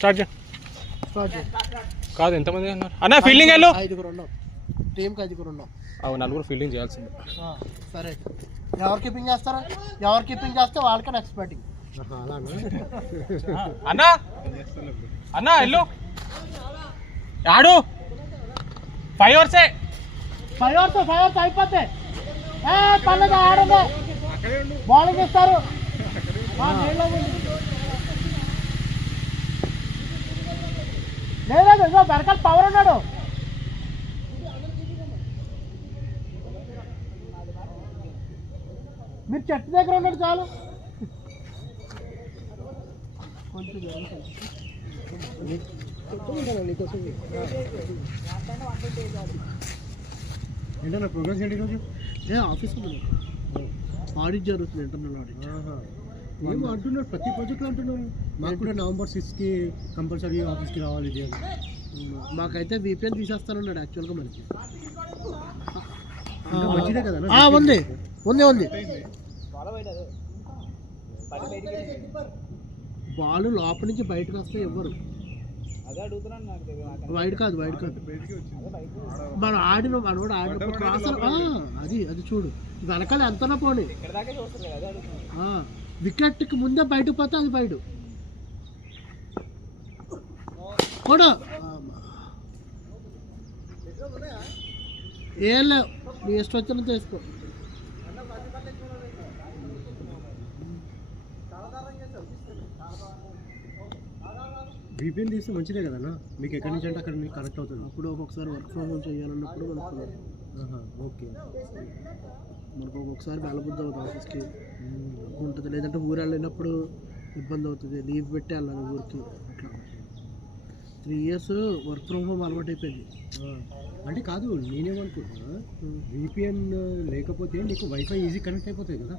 Start చేయి. కాదు ఎంతమంది అన్నారు అన్న ఫీల్డింగ్ వెళ్ళు. 5 ఉన్నాం టీంకి 5 ఉన్నాం. నలుగురు ఫీల్డింగ్ చేయాల్సిందే. సరే ఎవరు కీపింగ్ చేస్తారా? ఎవరు కీపింగ్ చేస్తే వాళ్ళకే నెక్స్ట్ బ్యాటింగ్. అన్నా అన్నా వెళ్ళు ఆడు 5 overs 5 overs అయిపోతే పర్లేదు ఆడదే బౌలింగ్ ఇస్తారు. లేదు ఇదో బెరకల్ పవర్ ఉన్నాడు. మీరు చెట్టు దగ్గర ఉన్నాడు చాలు. ఏంటన్నా ప్రోగ్రెస్ ఏంటి ఈరోజు? ఆఫీస్ ఆడిట్ జరుగుతుంది, ఇంటర్నల్ ఆడిట్. ఏమో అంటున్నారు, ప్రతి ప్రాజెక్ట్లో అంటున్నారు. మాకు కూడా November 6కి కంపల్సరీ ఆఫీస్కి రావాలి ఇది అని. మాకైతే VPN తీసేస్తానన్నాడు యాక్చువల్గా. మనకి మంచిదే కదా. ఉంది ఉంది ఉంది బాల్ లోపల నుంచి బయటకు వస్తే ఇవ్వరు. వైడ్ కాదు మనం మనోడు ఆడినప్పుడు క్రాస్ అది చూడు వెనకాల ఎంతనా పోనీ. వికెట్కి ముందే బయటకు పోతే అది బయట కూడా ఏం లేవు. నీ ఇష్టం వచ్చిన చేసుకో. VPN తీస్తే మంచిదే కదన్నా, మీకు ఎక్కడి నుంచి అంటే అక్కడ మీకు కనెక్ట్ అవుతుంది. అప్పుడు ఒక్కొక్కసారి వర్క్ ఫ్రమ్ హోమ్ చేయాలన్నప్పుడు మనకు ఓకే మనకు ఒక్కొక్కసారి వెళ్ళబుద్ధి అవుతుంది, ఆఫీస్కి ఉంటుంది. లేదంటే ఊరు వెళ్ళినప్పుడు ఇబ్బంది అవుతుంది, లీవ్ పెట్టి వెళ్ళాలి ఊరికి. అట్లా 3 years వర్క్ ఫ్రమ్ హోమ్ అలవాటు అయిపోయింది. అంటే కాదు, నేనేమనుకుంటున్నా VPN లేకపోతే నీకు వైఫై ఈజీ కనెక్ట్ అయిపోతుంది కదా.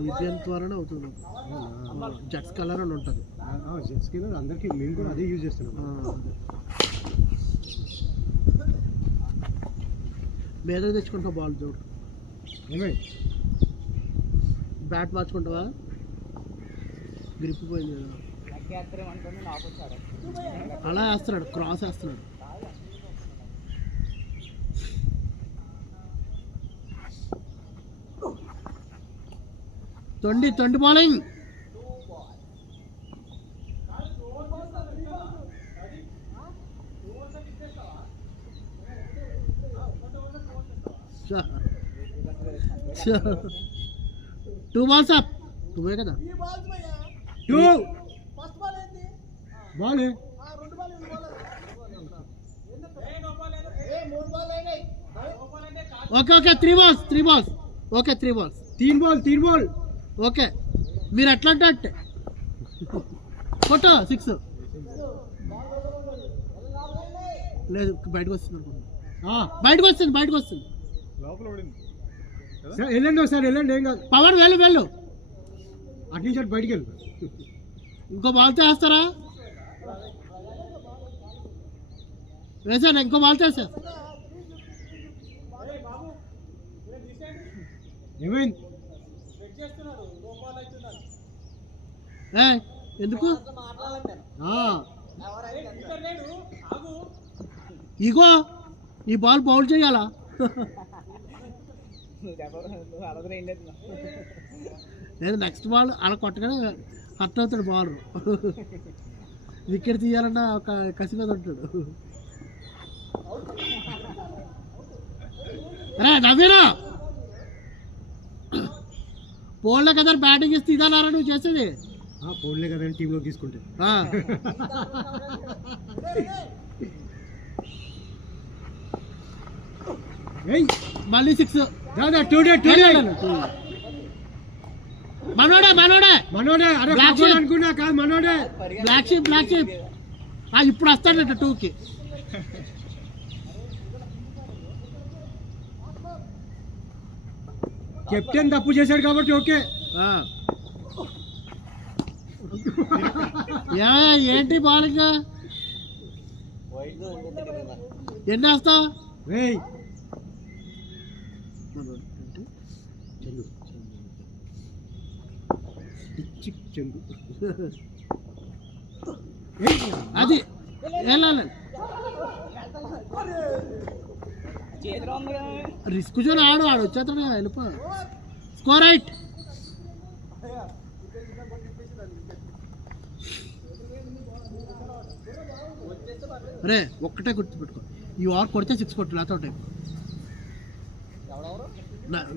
VPN ద్వారానే అవుతుంది. జెట్స్ కలర్ అని ఉంటుంది. జెట్స్ కలర్ అందరికీ, మేము కూడా అదే యూజ్ చేస్తున్నాం. మీద తెచ్చుకుంటావు బాల్ చూడు. ఏమై బ్యాట్ మార్చుకుంటావా? గ్రిప్ పోయింది కదా. అలా వేస్తున్నాడు, క్రాస్ వేస్తున్నాడు. 20 bowling. Two balls up. Two కదా. Two. Ball. Okay. Three balls. Okay, 3 balls. 3 ball. Okay, మీరు ఎట్లా అంటే కొట్టు 6 లేదు, బయటకు వస్తుంది అనుకుంటున్నా. బయటకు వస్తుంది వెళ్ళండి ఒకసారి, వెళ్ళండి. ఏం కాదు, పవన్ వెళ్ళు అట్లీ షాట్ బయటికి వెళ్ళు. ఇంకో బాల్తో వేస్తారా? వేసాను, ఇంకో బాల్తో వేసా. ఏమైంది? ఎందుకు ఇగో ఈ బాల్ బౌల్ చేయాలా? లేదు, నెక్స్ట్ బాల్ అలా కొట్టగానే హర్ట్ అవుతాడు బాల్. వికెట్ తీయాలన్నా ఒక కసి మీద ఉంటాడు. అరే నవ్వేనా, పోన్లే కదా బ్యాటింగ్ ఇస్తే ఇదన్నారా నువ్వు చేసేది? పోన్లే కదా టీంలోకి తీసుకుంటే. మళ్ళీ 6. మనోడే అనుకున్నా కాదు, మనోడే. బ్లాక్ షీప్ ఇప్పుడు వస్తాడట 2కి. కెప్టెన్ తప్పు చేశాడు కాబట్టి ఓకే. ఏంటి బాలిక ఎన్ని వేస్తావు? అది వెళ్ళాలి రిస్క్ జోన్ ఆడు వచ్చేస్తాడు వెళ్ళిపో స్కోర్ రైట్ రే ఒక్కటే గుర్తుపెట్టుకో ఈ ఓవర్ కొడితే 6 కొట్టు లేకపోతే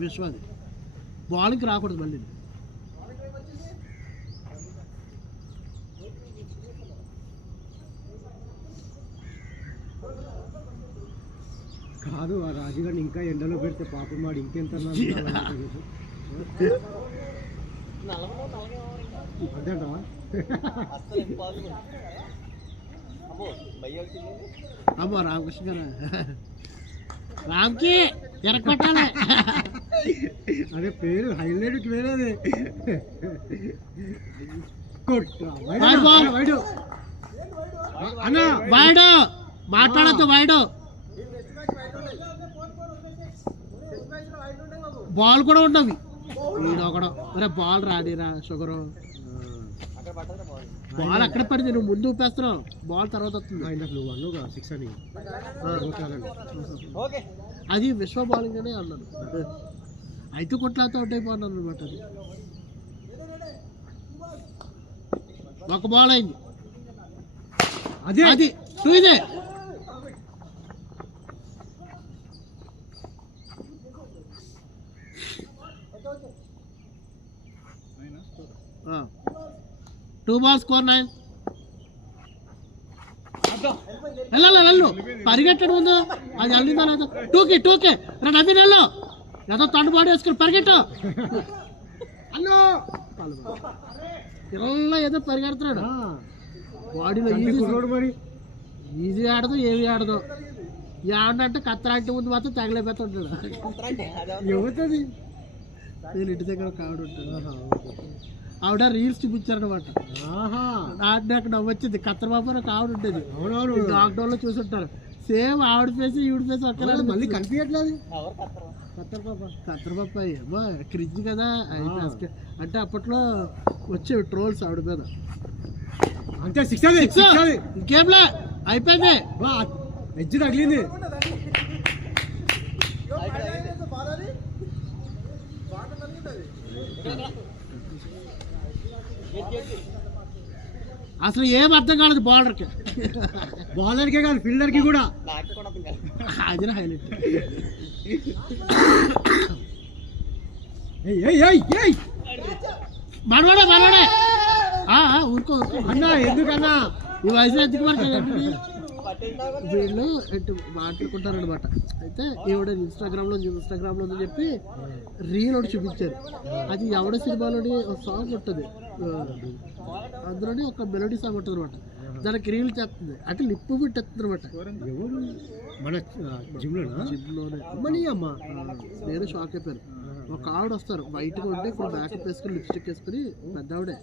విశ్వాది బాల్కి రాకూడదు మళ్ళీ కాదు ఆ రాజుగారిని ఇంకా ఎండలో పెడితే పాపం వాడు ఇంకెంత అంతేంటా అమ్మో రామకృష్ణ గారు రామ్కి ఎరకొట్టాలి అదే పేరు హైలైట్ పేరు అది అన్న వాడు మాట్లాడద్దు వాడు బాల్ కూడా ఉండవి వీడు ఒకడు అరే బాల్ రాడిరా షుగరు బాల్ అక్కడ పడింది నువ్వు ముందు ఊపేస్తున్నావు బాల్ తర్వాత వస్తుంది అది విశ్వ బౌలింగ్ అనే అన్నాను 5 కొట్లతో అవుట్ అయిపోన్నాను అనమాట అది ఒక బాల్ అయింది అది అది టూ ఇదే టూ బాల్ స్కోర్ 9 వెళ్ళు పరిగెట్టడం ఉందో అది వెళ్ళిందా లేదా టూకే నవ్వి వెళ్ళు ఏదో తండుబాటు వేసుకుని పరిగెట్టు అన్నో ఇలా ఏదో పరిగెడుతున్నాడు బాడీలో ఈజీ ఆడదు ఏవి ఆడదు ఆడంటే కత్తరాంటి ముందు మాత్రం తగిలిపోతుంటాడు ఎవరిది నేను ఇంటి దగ్గర ఒక ఆవిడ ఉంటాడు ఆవిడ రీల్స్ చూపించారనమాట నాకు నవ్వు వచ్చింది కత్తరబాబు ఒక ఆవిడ ఉండేది లాక్డౌన్ లో చూసుంటారు సేమ్ ఆవిడ ఫేస్ ఈవిడ ఫేస్ ఒకేలా మళ్ళీ కనిపించట్లేదు కత్తరబాబు అమ్మా క్రిజ్ కదా అంటే అప్పట్లో వచ్చేవి ట్రోల్స్ ఆవిడ మీద అంతే ఇంకేంలే అయిపోయింది ఎడ్జ్ తగిలింది అసలు ఏం అర్థం కాలేదు బౌలర్కే కాదు ఫీల్డర్కి కూడా అది హైలైట్ మనవాడే ఊరుకో అన్నా ఎందుకన్నా ఈ వయసులో ఎందుకు మనకి వీళ్ళు ఎటు మాట్లాడుకుంటారు అనమాట అయితే ఈవిడ ఇన్స్టాగ్రామ్లో ఉందని చెప్పి రీల్ ఒకటి చూపించారు అది ఎవడ సినిమాలోని ఒక సాంగ్ ఉంటుంది అందులోని ఒక మెలోడీ సాంగ్ ఉంటుంది అనమాట దానికి రీల్ చేస్తుంది అంటే లిప్పు పెట్టేస్తుంది అనమాట మన జిమ్లోనే అమ్మ నేను షాక్ అయిపోయాను ఒక ఆవిడ వస్తారు వైట్గా ఉంటే ఇప్పుడు మేకప్ వేసుకుని లిప్స్టిక్ వేసుకుని పెద్ద ఆవిడే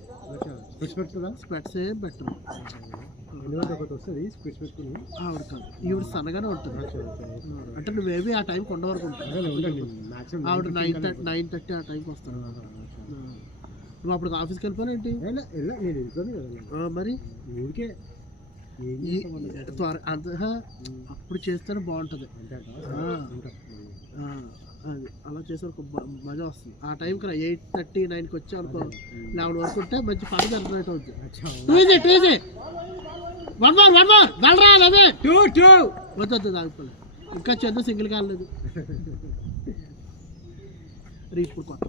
స్పెట్స్ ఏం పెట్టరు వస్తుంది ఆవిడ కాదు ఈవిడ సన్నగానే ఉంటుంది అంటే నువ్వేమి ఆ టైంకి ఉండవరకు ఉంటుంది ఆవిడ 9:30 ఆ టైంకి వస్తాను నువ్వు అప్పుడు ఆఫీస్కి వెళ్ళిపోయినా ఏంటి మరి ఊరికే అంత అప్పుడు చేస్తేనే బాగుంటుంది అది అలా చేసే ఒక మజా వస్తుంది ఆ టైంకి 8:30 9కి వచ్చి అనుకో 11 వరకు ఉంటే మంచి పని జరుగుతున్నట్టు అవుతుంది టూ ఈజీ వన్ మోర్ వెళ్ళరా నవే వద్దు దాగిపోలే ఇంకా చందు సింగిల్ కాలేదు ఇప్పుడు కొత్త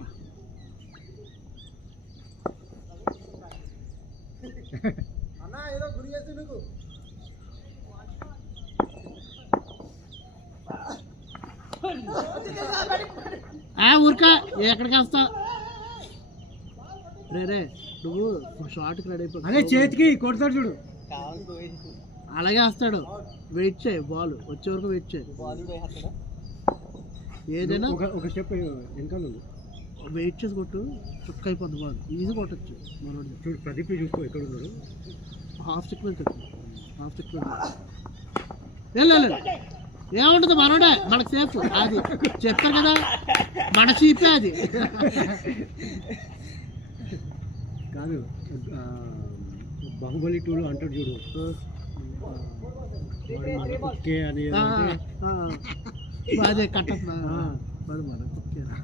ఊరిక ఎక్కడికి వస్తావు రే నువ్వు షార్ట్కి రెడీ అయిపో అదే చేతికి కొడతాడు చూడు అలాగే వస్తాడు వెయిట్ చేయి బాల్ వచ్చే వరకు వెయిట్ చేయి ఏదైనా ఒక స్టెప్ వెనకాల వెయిట్ చేసి కొట్టు చుక్క అయిపోద్ది బాల్ ఈజీ కొట్టచ్చు మనోడు చూడు ప్రదీప్ చూసుకో ఎక్కడ ఉన్నాడు హాఫ్ స్టిక్ మీద వెళ్ళు ఏముంటుంది మనోడే మనకు సేఫ్ అది చెప్తారు కదా మన చీపే అది కాదు బాహుబలి 2లో అంటాడు చూడు, వాడు మన కుక్కే అని అంటే, అదే కట్టప్ప మరి మన కుక్కేరా.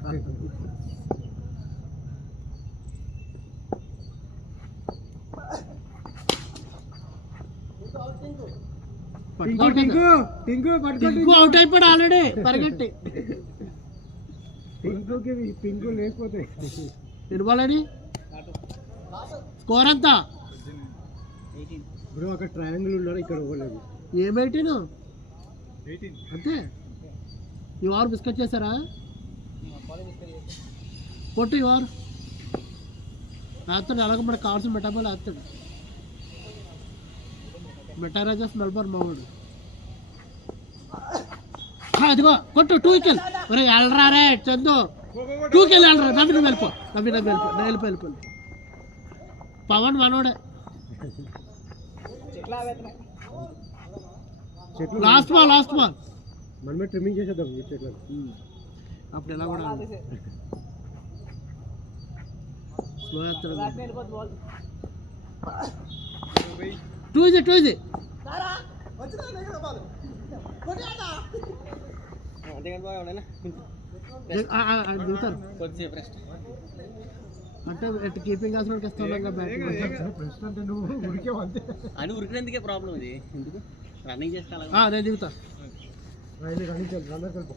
టింకు అవుట్ అయిపోయాడు ఆల్రెడీ పరిగెట్టి. పింకు లేకపోతే నిర్మలని స్కోర్ అంతా బ్రో అక్కడ ట్రయాంగిల్ ఉన్నాడు, ఇక్కడ ఇవ్వలేదు. ఏమైటీను అంతే. ఈ వారు బిస్కెట్ చేశారా కొట్టు ఈ వారు వేస్తాడు. అలాగే మనకు కావాల్సిన మెటాబాల్ వేస్తాడు. మెటారాజా మెల్బర్ మావాడు. అదిగో కొట్టు 2 వికెల్. ఒరే వెళ్ళరా రే చందు, 2 వికెల్ వెళ్ళరా. నవ్వి వెళ్ళిపో, నవ్వి వెళ్ళిపో. పవన్ మనోడే. లాస్ట్ బాల్ మనమే ట్రిమ్మింగ్ చేసేద్దాం ఈ చెట్లు. అప్పుడు ఎలా కూడా స్లో వేస్తాడు. 2 ఈజీ దిగుతారు అంటే ఎటు కీపింగ్ కాసిన ఇస్తున్నాం కదా అంటే నువ్వు ఉరికేవు అంతే. అని ఉరికినందుకే ప్రాబ్లం ఇది. ఎందుకు రన్నింగ్ చేస్తా నేను దిగుతా. రన్నింగ్ కలిపో.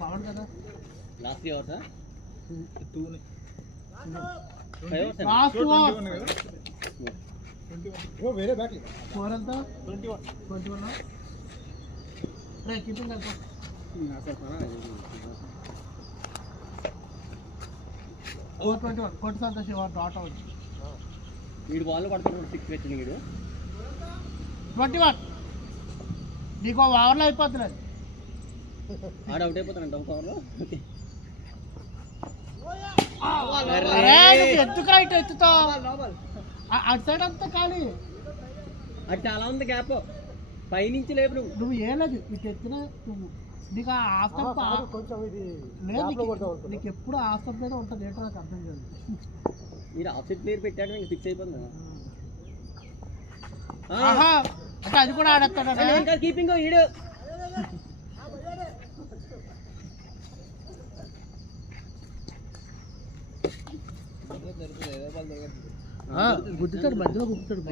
పవన్ కదా లాస్ట్ అవర్సా వేరే బ్యాట్ 4 ఎంత 21 రే కీపింగ్ కలిపో. ఓ 21 కొట్టు సంతోష్ డాట్ అవుట్. వీడు బాల్ పడుతున్నాడు 6 వచ్చింది వీడు 21 నీకు ఓవర్లో అయిపోతున్నది. ఆడ అవుట్ అయిపోతానంట ఒక ఓవర్లో. ఎందుకు రైట్ ఎత్తుతావు? అటు సైడ్ అంతా ఖాళీ. అది చాలా ఉంది గ్యాప్, పైనుంచి లేపు నువ్వు ఏం లేదు ఇటు ఎత్తిన నువ్వు నీకు ఆ ఆస్తంప్ లేదు. నీకు ఎప్పుడు ఆస్తంప్ మీద ఉంటుంది ఏంటో నాకు అర్థం కాదు. మీరు ఆఫ్సెట్ ప్లేయర్ పెట్టాడు ఇంకా ఫిక్స్ అయిపోతుంది కదా. అంటే అది కూడా ఆడేస్తాడు. కీపింగ్ ఈడు గుద్దుతాడు, మధ్యలో గుద్దుతాడు.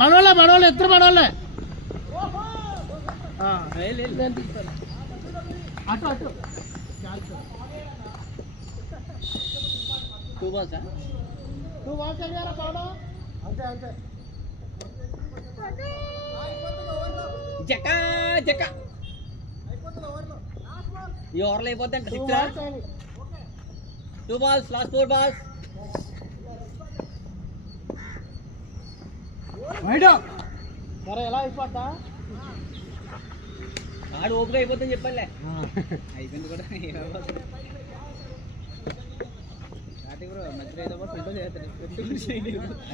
మనోళ్ళే ఇద్దరు మనోళ్ళే. అటు 2 balls అడిగారా పవన్? అంతే జకా ఈ ఓవర్లో అయిపోద్ది అంట. 2 balls లాస్ట్ 4 balls. సరే ఎలా అయిపోతా? ఆడు ఓపిక అయిపోతుందని చెప్పలే. అయిపోయింది కూడా.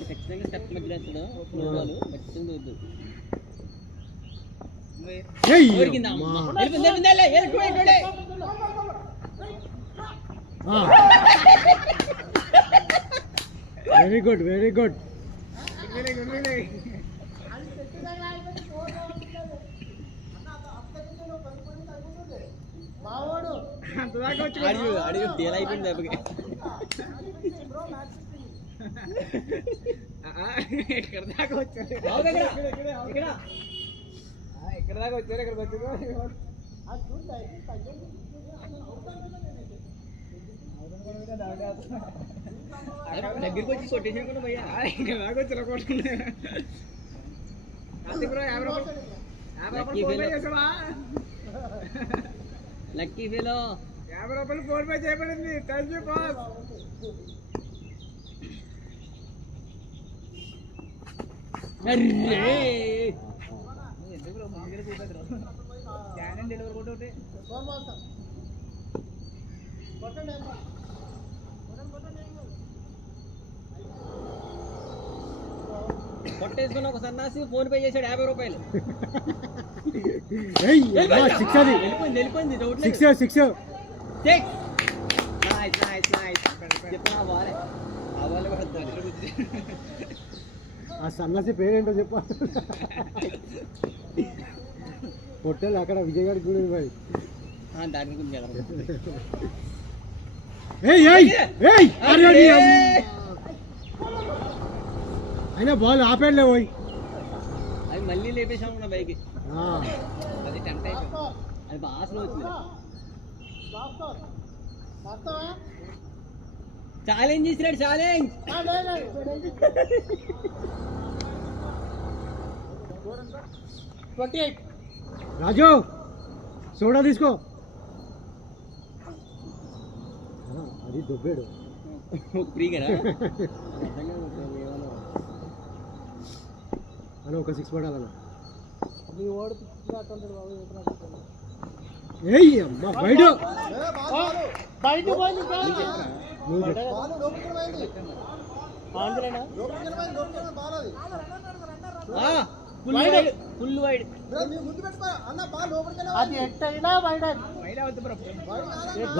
ఖచ్చితంగా స్టెప్ మధ్యలో వేస్తాడు. ఖచ్చితంగా వద్దు. Very good. అడిగి తేల్ అయిపోయింది దెబ్బకి. ఇక్కడ దాకా వచ్చారు. దగ్గరికి వచ్చి కొట్టేసాను కూడా భయ్యా. ఇక్కడ దాకా వచ్చి ఇలా కొట్టుకున్నా. లక్కీ ఫీలో 50 రూపాయలు ఫోన్ పే చేయబడింది. Thank you boss. కొట్టేసుకున్న ఒక సన్నాసి ఫోన్ పే చేశాడు 50 రూపాయలు. సిక్స్ అది వెళ్ళిపోయింది doubt six six nice nice nice చెప్పిన ఆ బాల్ కూడా ఆ సన్నాసి పేరేంటో చెప్ప హోటల్ అక్కడ విజయ్ గారికి కూడా భాయ్ దాని గురించి అయినా బాల్ ఆపేడలే పోయి అది మళ్ళీ లేపేసాము నా బైక్ అది టెంట్ అయిపోయింది అది బాగా స్లో వచ్చింది ఛాలెంజ్ చేసినాడు ఛాలెంజ్ రాజు సోడా తీసుకో అది దొబ్బాడు ఫ్రీగా అని ఒక సిక్స్ పడాలన్నా నీ ఓడి ఏయ్ అమ్మా బయట బయట పోయింది ఫుల్ వైడ్ అది ఎట్టయినా బయట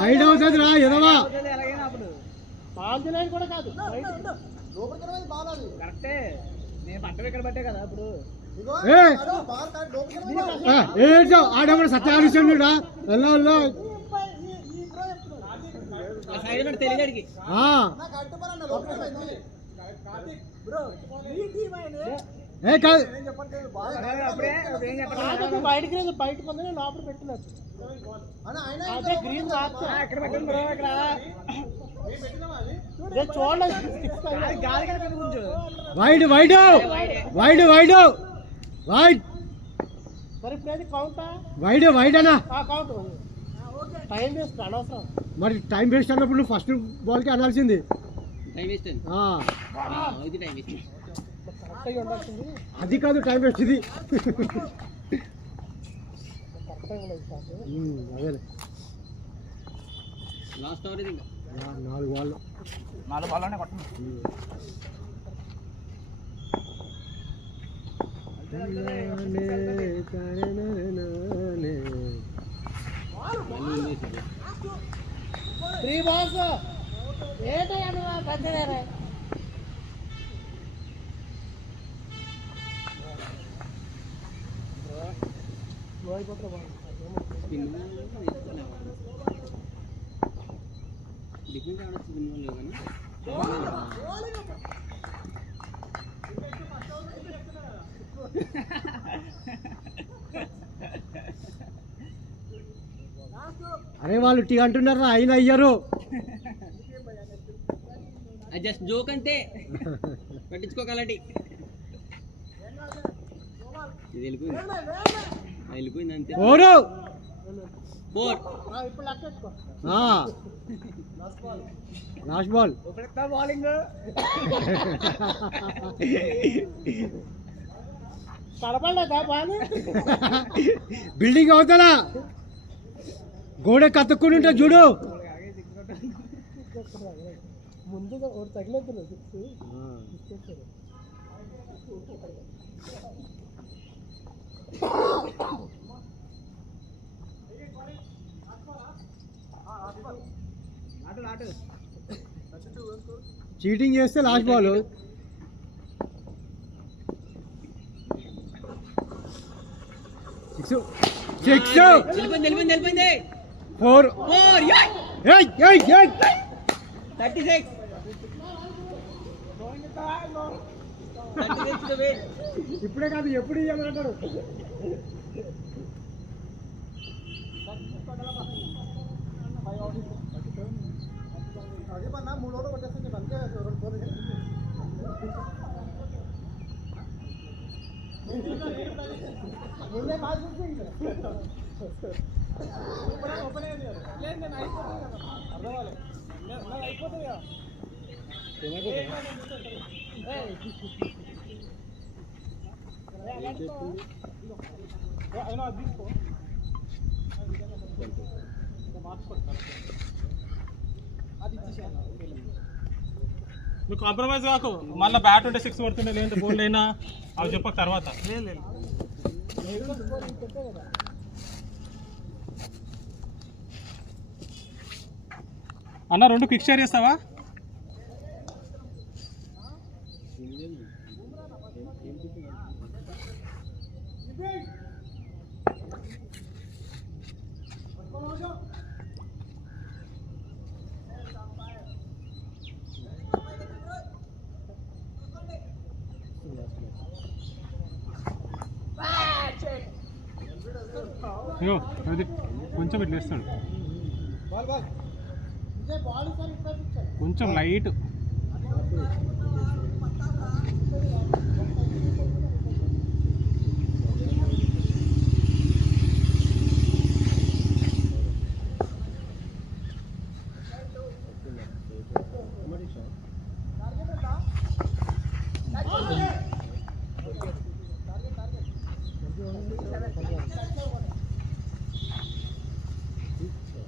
బయట అవుతుంది రా ఎదవా ఆంజనేయులు కూడా కాదు కరెక్టే నేను పట్టం ఇక్కడ పట్టే కదా ఇప్పుడు ఆడేవాడు సత్యానుషుడా వెళ్ళా సైడ్ తెలియడికి కాదు బయటకి బయట పొందని లోపల పెట్టినట్టు అదే గ్రీన్ ఎక్కడ పెట్టండి బ్రో ఇక్కడ చూడండి గాలి కనుక కొంచెం wide wide wide wide wide మరి ఇప్పుడు కౌంటా వైడ్ వైడ్ అన్నా కౌంట్ టైం వేస్ట్ అనవసరం మరి టైం వేస్ట్ అన్నప్పుడు నువ్వు ఫస్ట్ బాల్కి అనాల్సింది టైం వేస్ట్ టైం వేస్ట్ కరెక్ట్గా ఉండాల్సింది అది కాదు టైం వేస్ట్ ఇది అదే లాస్ట్ ఓవర్ ఇది ఇంకా 4 బాళ్ళు 4 బాల్లోనే కొట్టండి త్రీ బాల్స్ ఏంటయ్యా పెద్దలేరా అరే వాళ్ళు టీ అంటున్నారా అయినా అయ్యారు జస్ట్ జోక్ అంతే పట్టించుకోగలటి ఇది వెళ్ళిపోయింది అంతే 4 ఇప్పుడు లెక్కేసుకో లాస్ట్ బాల్ బౌలింగ్ కడపడలేదా బాగా బిల్డింగ్ అవుతారా గోడ కత్తుకుని ఉంటా చూడు ముందుగా ఒకటి తగిలేదు చీటింగ్ చేస్తే లాస్ట్ బాల్ 6 వెళ్ళిపోయింది 4 36 ఇప్పుడే కాదు ఎప్పుడు ఇవ్వాలంటారు నువ్వు కాంప్రమైజ్ కాకు మళ్ళీ బ్యాట్ ఉంటే 6 పడుతుండే లేదంటే బోల్డ్ అయినా అవి చెప్పక తర్వాత అన్న 2 క్విక్ షేర్ చేస్తావా? అయ్యో అది కొంచెం ఇట్లా వేస్తాడు, కొంచెం లైట్.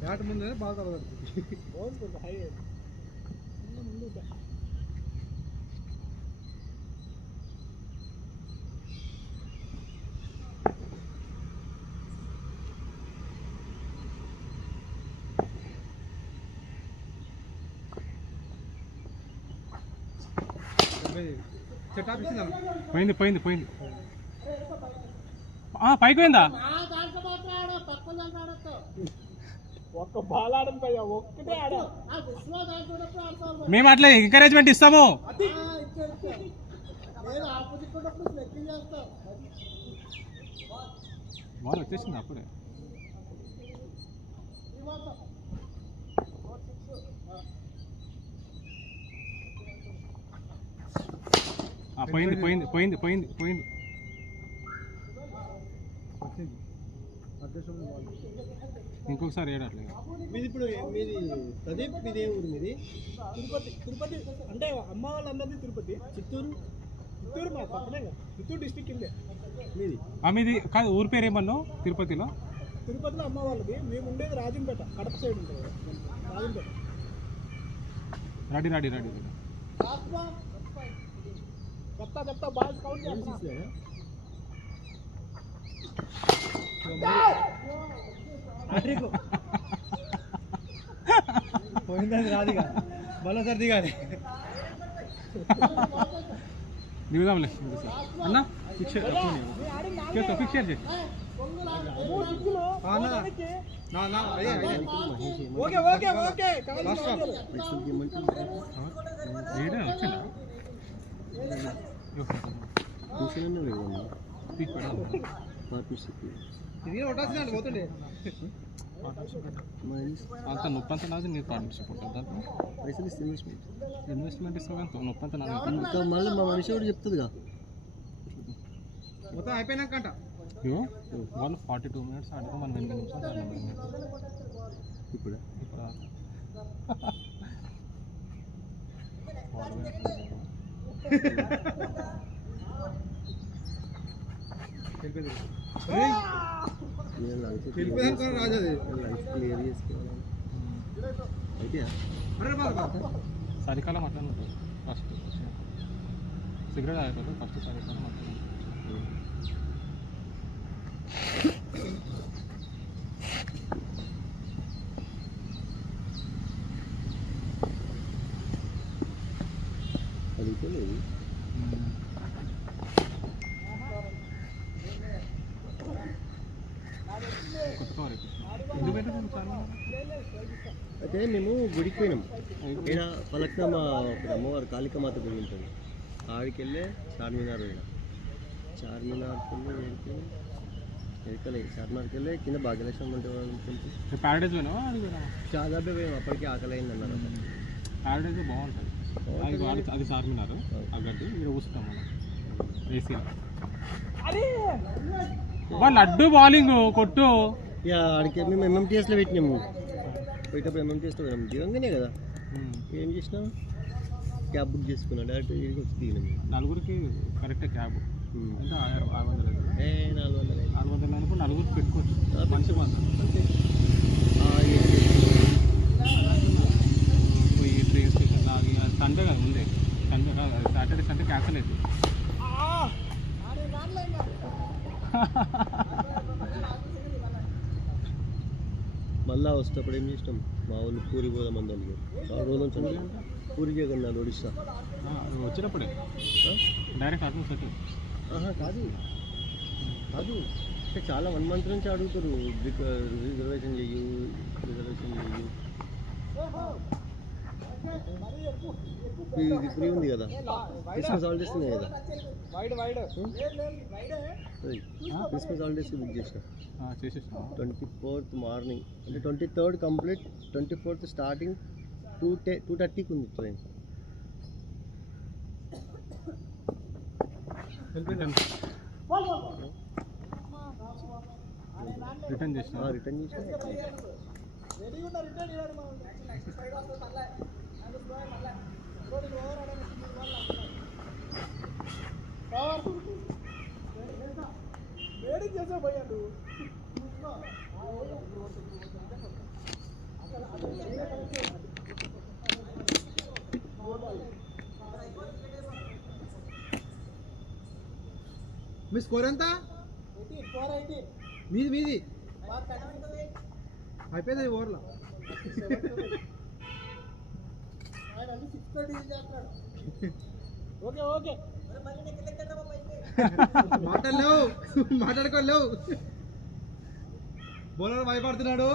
బ్యాట్ ముందే బాగా పోయింది పోయింది పోయింది. పైకి పోయిందా? మేము అట్లా ఎంకరేజ్మెంట్ ఇస్తాము. బాల్ వచ్చేసింది అప్పుడే. పోయింది పోయింది పోయింది పోయింది పోయింది. ఇంకొకసారి ఏడట్లేదు. మీది ఇప్పుడు మీది ప్రదీప్, మీది ఏ ఊరు? మీది తిరుపతి. తిరుపతి అంటే అమ్మ వాళ్ళందరిది తిరుపతి. చిత్తూరు మా పక్కనే, చిత్తూరు డిస్టిక్ కిందే మీది. మీది కాదు, ఊరి పేరు ఏమన్నావు? తిరుపతిలో అమ్మ వాళ్ళది. మేము ఉండేది రాజంపేట, కడప సైడ్ ఉంటుంది రాజంపేట. Ready ready ready. చెప్తా బాగా కౌంట్ చేస్తా. పోయిందని రాదుగా, మళ్ళీ సర్ది కానీ దిగుదాంలే అన్న. ఫిక్స్ చేయి. పోతుండే అంత నొప్పి అంతా నాది. నీకు పార్ట్నర్షిప్ ఉంటుంది దాంట్లో. పైసలు ఇస్తే ఇన్వెస్ట్మెంట్ ఇస్తావు కానీ నొప్పి అంతా నాది. ఇంకా మళ్ళీ మా మనిషి కూడా చెప్తుందిగా. మొత్తం అయిపోయినాకంట ఇగో వాళ్ళు 42 minutes ఆడితే మనం 8 నిమిషాలు ఇప్పుడు చలికాలం అట్లా ఉంటుంది. ఫస్ట్ సిగరెట్ తాగకపోతే ఫస్ట్ చలికాలం అట్లా. అయితే మేము గుడికి పోయినాం. ఇక్కడ పలక్నామా అమ్మవారు కాళికామాత గుడి ఉంటుంది. ఆడికి వెళ్ళే చార్మినార్ పోయినా. చార్మినార్కి వెళ్ళి చార్మినార్కి వెళ్ళి కింద భాగ్యలక్ష్మి ఉంటుంది. ప్యారడైజ్ పోయినావా? చాదాబే పోయాం. అప్పటికి ఆకలి అయింది అన్నారు. ప్యారడైజ్ బాగుంటుంది. అది చార్మినార్. అక్కడికి ఇక్కడ కూర్చుంటాం మనం ఏసీలో. లడ్డు బౌలింగ్ కొట్టు. ఆడికి మేము ఎంఎంటీఎస్లో పెట్టినాము. పోయేటప్పుడు ఎంఎంటీఎస్లో పోయినాము. దిగంగానే కదా ఏం చేసినాం, క్యాబ్ బుక్ చేసుకున్నాం. డైరెక్ట్ ఇక్కడికి వచ్చి దిగినాము. నలుగురికి కరెక్టే క్యాబ్. అంటే 400 అనుకో నలుగురికి పెట్టుకోవచ్చు. మంచి పోయి ట్రైన్ స్టేషన్ ఆగి. సండే కదా ముందే, సండే కాదు సాటర్డే సండే క్యాన్సిల్ అవుతుంది. మళ్ళీ వస్తేప్పుడు ఏం చేసినాం మా వాళ్ళు పూరి పోదాం అందరం చాలా రోజుల నుంచి పూరి జగన్నాథ్ ఒడిస్సా వచ్చేటప్పుడే డైరెక్ట్ అర్థం సెట్. కాదు కాదు అంటే చాలా 1 month నుంచి అడుగుతారు రిజర్వేషన్ చెయ్యు. ఇది ఫ్రీ ఉంది కదా, క్రిస్మస్ హాలిడేస్ ఉన్నాయి కదా, క్రిస్మస్ హాలిడేస్ బుక్ చేసిన. 24th మార్నింగ్ అంటే 23rd కంప్లీట్, 24th స్టార్టింగ్ 2:30కి ఉంది ట్రైన్. రిటర్న్ చేసిన మీ స్కోర్ ఎంత? మీది అయిపోయింది ఓవర్లో. మాట్లాడలేవు, మాట్లాడుకోలేవు. బౌలర్ భయపడుతున్నాడు.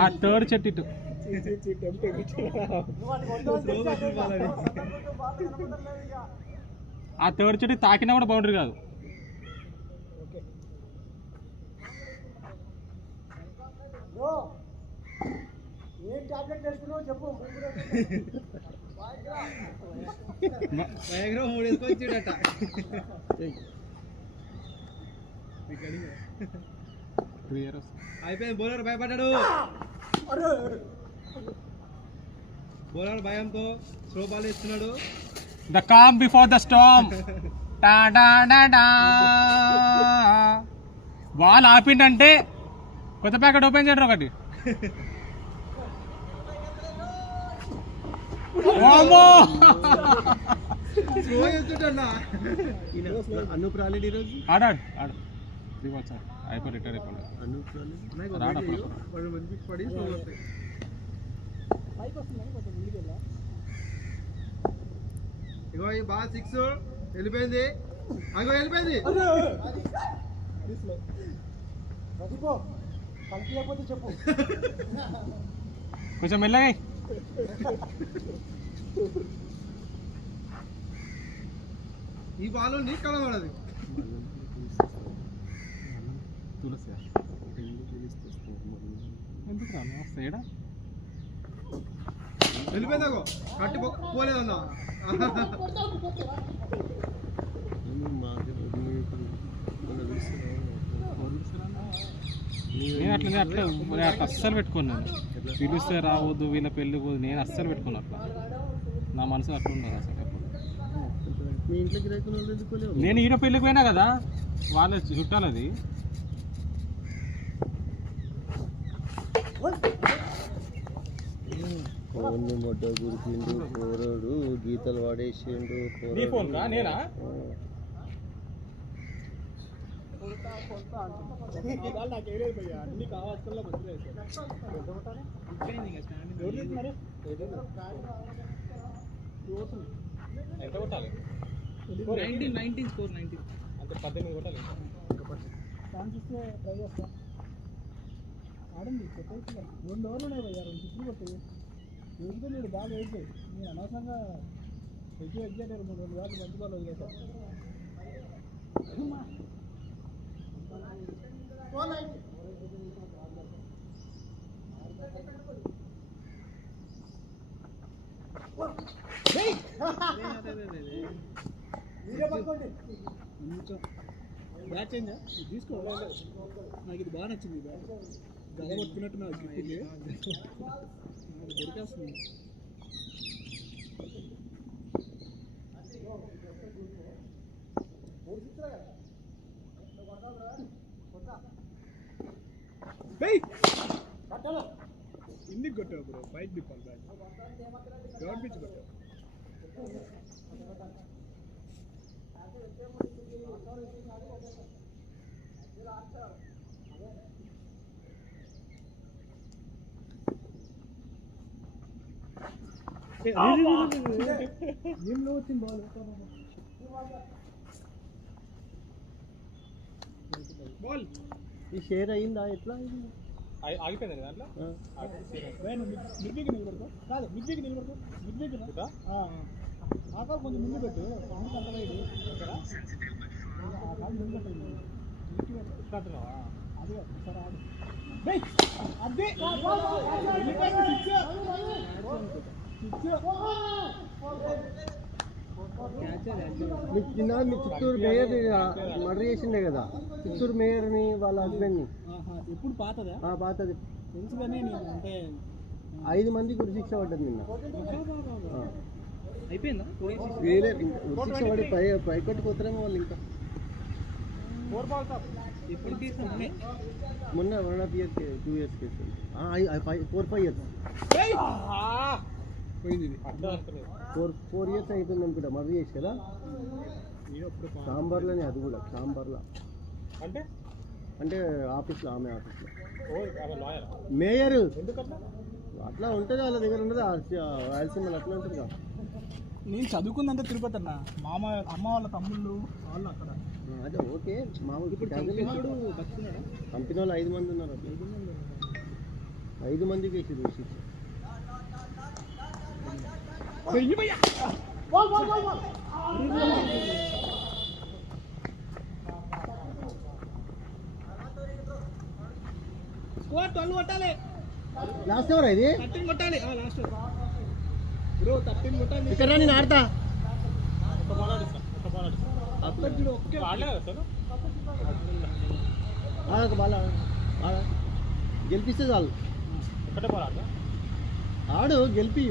ఆ థర్డ్ చెట్టు ఇటు ఆ థర్డ్ చెట్టు తాకినా కూడా బౌండరీ కాదు. అయిపోయింది. బౌలర్ భయపడ్డాడు. బౌలర్ భయంతో స్లో బాల్ ఇస్తున్నాడు. The calm before the storm. Ball ఆపిండంటే కొత్త ప్యాకెట్ ఓపెన్ చేయడం ఒకటి. అనూప్ రాలేడు ఈరోజు. ఆడాడు అయిపోయి రిటైర్ అయిపోయాడు. అనూప్ రాలేదు. ఇగో ఈ బాల్ 6 వెళ్ళిపోయింది. అగో వెళ్ళిపోయింది. కొంచెం మెల్లగా ఈ బాల్ నీకు కలవడదు. తులసి ఎందుకు రాను సైడా వెళ్ళిపోయిందాగో కట్టి పోలేదన్నా. నేను అట్లా అస్సలు పెట్టుకున్నాను. పిలిస్తే రావద్దు, వీళ్ళ పెళ్ళి పోదు, నేను అస్సలు పెట్టుకున్నా. అట్లా నా మనసు అట్లా ఉండదు అసలు. నేను ఈయన పెళ్ళికి పోయినా కదా, వాళ్ళ చుట్టాలది. మొట్ట గురికిండు, పోరాడు, గీతలు వాడేసిండు. నేనా ఎంత కొట్టాలి? 19 స్కోర్ 19 అంటే 18 కొట్టాలి. ఆడండి 2 ఓవర్లు ఉన్నాయి భయ్యా, 2 సిక్స్లు కొట్టాయి. ఏదో మీరు బాగా అయిపోయి నేను అనవసరంగా ఎగ్జాక్ట్ 2 సార్లు మంచి బాల్ వదిలేశాను. మీరే పట్టుకోండి. బ్యాట్ చేంజ్ తీసుకో. నాకు ఇది బాగా నచ్చింది. బ్యాట్ గల పట్టుకున్నట్టు నాకు గిఫ్ట్కి దొరికేస్తుంది. ఇందుకు కొట్టావు బ్రో, బైక్ తిప్పాలి. బ్యాట్ గ్రౌండ్ పిచ్ కొట్టావు. ఈ షేర్ అయిందా ఎట్లా ఆగిపోయింది దాంట్లో కొంచెం ముందు పెట్టు అదే మీకు కింద మీ చిత్తూరు మేయర్ మర్డర్ చేసిండే కదా, చిత్తూరు మేయర్ని వాళ్ళ హస్బెండ్ని. ఎప్పుడు పాతదా? పాతది. తెలుసు కానీ నేను అంటే 5 మందికి ఉరిశిక్ష పడ్డది నిన్న. అయిపోయిందా? వేరే ఉరిశిక్ష పడి పైకొట్టుకోతారేమో వాళ్ళు ఇంకా. ఎప్పుడు తీసుకున్నా మొన్న 1.5 years 2 years కేసు 4-5 years పోయింది. 4 years అయిపోయింది అనుకుంటా మర్డర్ చేసి కదా. సాంబార్లోనే, అది కూడా సాంబార్లో అంటే ఆఫీస్లో, ఆమె ఆఫీస్లో మేయర్. అట్లా ఉంటుంది వాళ్ళ దగ్గర, ఉండదు రాయలసీమలో అట్లా ఉంటుంది కదా. నేను చదువుకుందంటే తిరుపతి అన్న, అమ్మ వాళ్ళ తమ్ముళ్ళు వాళ్ళు అక్కడ. అదే ఓకే, మామూలు కంపెనీ వాళ్ళు 5 మంది ఉన్నారు. 5 మందికి వేసి శిక్ష. లాస్ట్ ఎవరా ఇది? ఇక్కడ నేను ఆడతా. గెలిపిస్తే చాలు. ఆడు గెలిపి.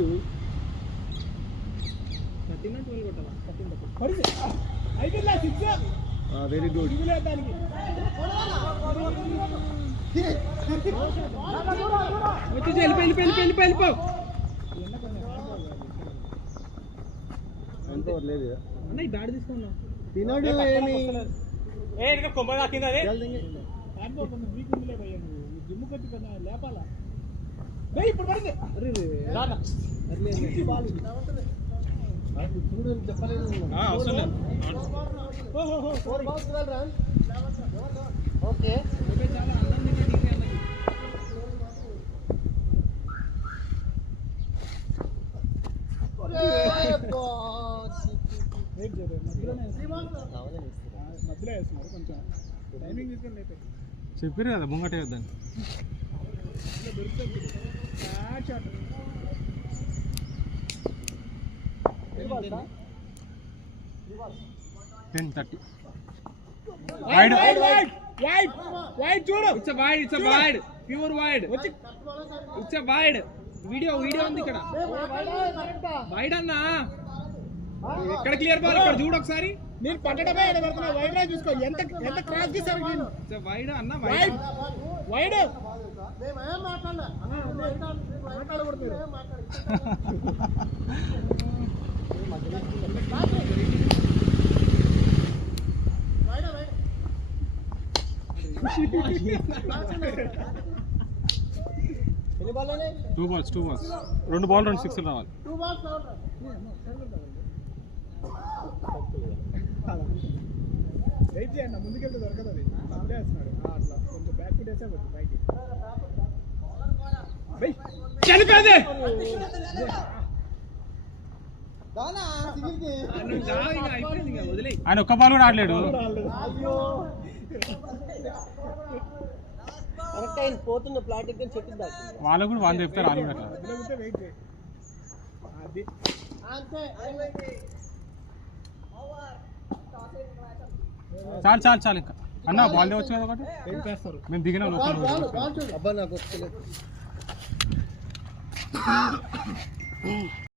Very good. ఎంత లేదు బ్యాడ్ తీసుకున్నా తినడు ఏమి. జిమ్ కట్టి లేపాలా ఇప్పుడు పడింది. చూడు చెప్పలేదు. ఓకే మధ్యలో వేస్తున్నారు, కొంచెం టైమింగ్ తీసుకొని లేపే. చెప్పారు కదా ముంగటే వద్దని. 10:30. వైడ్ చూడు. It's wide pure wide. It's wide. Video ఉంది ఇక్కడ. వైడ్ అన్నా, ఎక్కడ క్లియర్ బాల్ ఇక్కడ చూడు ఒకసారి. నేను పట్టడమే వైడ్ రా చూసుకో. ఎంత క్రాస్ చేశారు. వైడ్ అన్న, వైడ్ టూ బాల్స్ 2 బాల్ 2 6 రావాలి. వెయిట్ చేయండి, ముందుకెళ్తే దొరకదు. అది అప్లై వేస్తున్నాడు అట్లా కొంచెం బ్యాక్ ఫుట్ వేసే పైకి చనిపోయింది. ఆయన ఒక్క బాల్ కూడా ఆడలేడు. పోతున్న ప్లాటిక్ చెప్పిద్దాం వాళ్ళు కూడా వాళ్ళు చెప్తారు. వాళ్ళు కూడా చాలు ఇంకా అన్న బాల్ వచ్చు కదా ఒకటి. మేము దిగిన అబ్బా నాకు